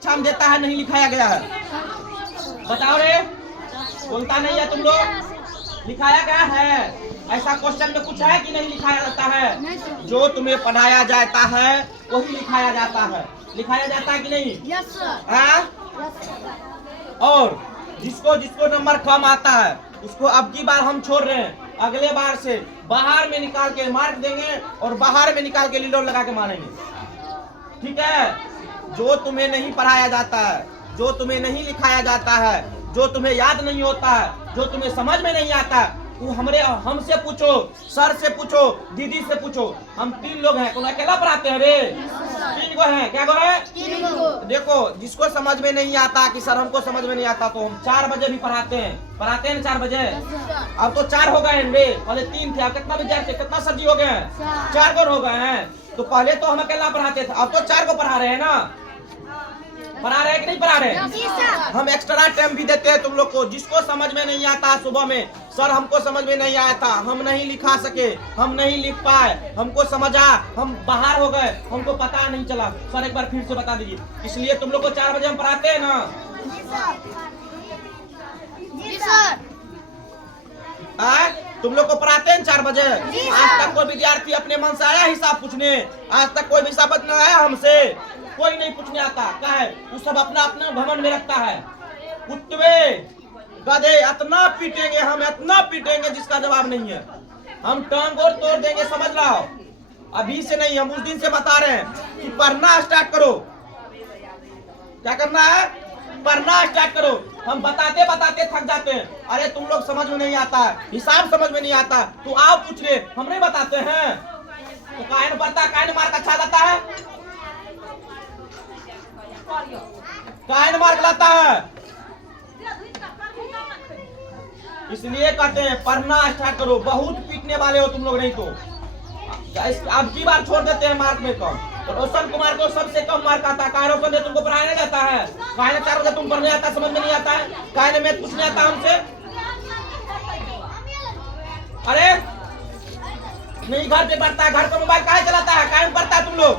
परीक्षा में देता है नहीं लिखाया गया है? बताओ रे, बोलता नहीं है तुम लोग। लिखाया गया है? ऐसा क्वेश्चन में कुछ है कि नहीं लिखाया जाता है? जो तुम्हें पढ़ाया जाता है वही लिखाया जाता है। लिखाया जाता है कि नहीं? Yes sir. हाँ? और जिसको जिसको नंबर कम आता है उसको अब की बार हम छोड़ रहे हैं, अगले बार से बाहर में निकाल के मार्क देंगे और बाहर में निकाल के लीडर लगा के मारेंगे। ठीक है? जो तुम्हें नहीं पढ़ाया जाता है, जो तुम्हें नहीं लिखाया जाता है, जो तुम्हें याद नहीं होता है, जो तुम्हें समझ में नहीं आता, वो हमसे पूछो, सर से पूछो, दीदी से पूछो। हम 3 लोग हैं, कौन अकेला पढ़ाते हैं रे? 3 गो हैं। क्या गो है? 3 गो। देखो, जिसको समझ में नहीं आता कि सर हमको समझ में नहीं आता, तो हम 4 बजे भी पढ़ाते हैं ना 4 बजे। अब तो 4 हो गए हैं रे, पहले 3 थे। अब कितना विद्यार्थी, कितना सर जी हो गए हैं? 4 गो हो गए हैं। तो पहले तो हम अकेला पढ़ाते थे, अब तो 4 को पढ़ा रहे हैं ना। पढ़ा रहे हैं कि नहीं पढ़ा रहे? हम एक्स्ट्रा टाइम भी देते हैं तुम लोग को। जिसको समझ में नहीं आता सुबह में, सर हमको समझ में नहीं आया था, हम नहीं लिखा सके, हम नहीं लिख पाए, हमको समझा, हम बाहर हो गए, हमको पता नहीं चला, सर एक बार फिर से बता दीजिए। इसलिए तुम लोग को 4 बजे हम पढ़ाते हैं ना। जी सर। तुम लोग को पढ़ाते हैं 4 बजे। आज तक कोई विद्यार्थी अपने मन से आया हिसाब पूछने? आज तक कोई भी हिसाब नहीं आया हमसे? कोई नहीं पूछने आता। क्या है? वो सब अपना अपना घमंड में रखता है। कुत्ते गधे, इतना पीटेंगे हम, इतना पीटेंगे जिसका जवाब नहीं है। हम टांग और तोड़ देंगे, समझ लो। अभी से नहीं, हम उस दिन से बता रहे हैं कि पढ़ना स्टार्ट करो। क्या करना है? पढ़ना स्टार्ट करो। हम बताते बताते थक जाते हैं। अरे तुम लोग समझ में नहीं आता है, हिसाब समझ में नहीं आता, तो आओ पूछ ले, हम नहीं बताते हैं। तो काहे न पढ़ता, काहे न मार्क अच्छा लाता है? काहे न मार्क लाता है? इसलिए कहते हैं पढ़ना स्टार्ट करो। बहुत पीटने वाले हो तुम लोग, नहीं तो अब की बार छोड़ देते हैं मार्क में कम। तो रोशन कुमार को सबसे कम मार्क आता है। रोशन ने तुमको पढ़ाया जाता है? काहे न 4 बजे तुम पढ़ने आता, समझ में नहीं आता है? काहे न मैथ पूछने आता हमसे? अरे नहीं, घर पे पढ़ता है, घर पर मोबाइल काहे चलाता है? काहे में पढ़ता है तुम लोग?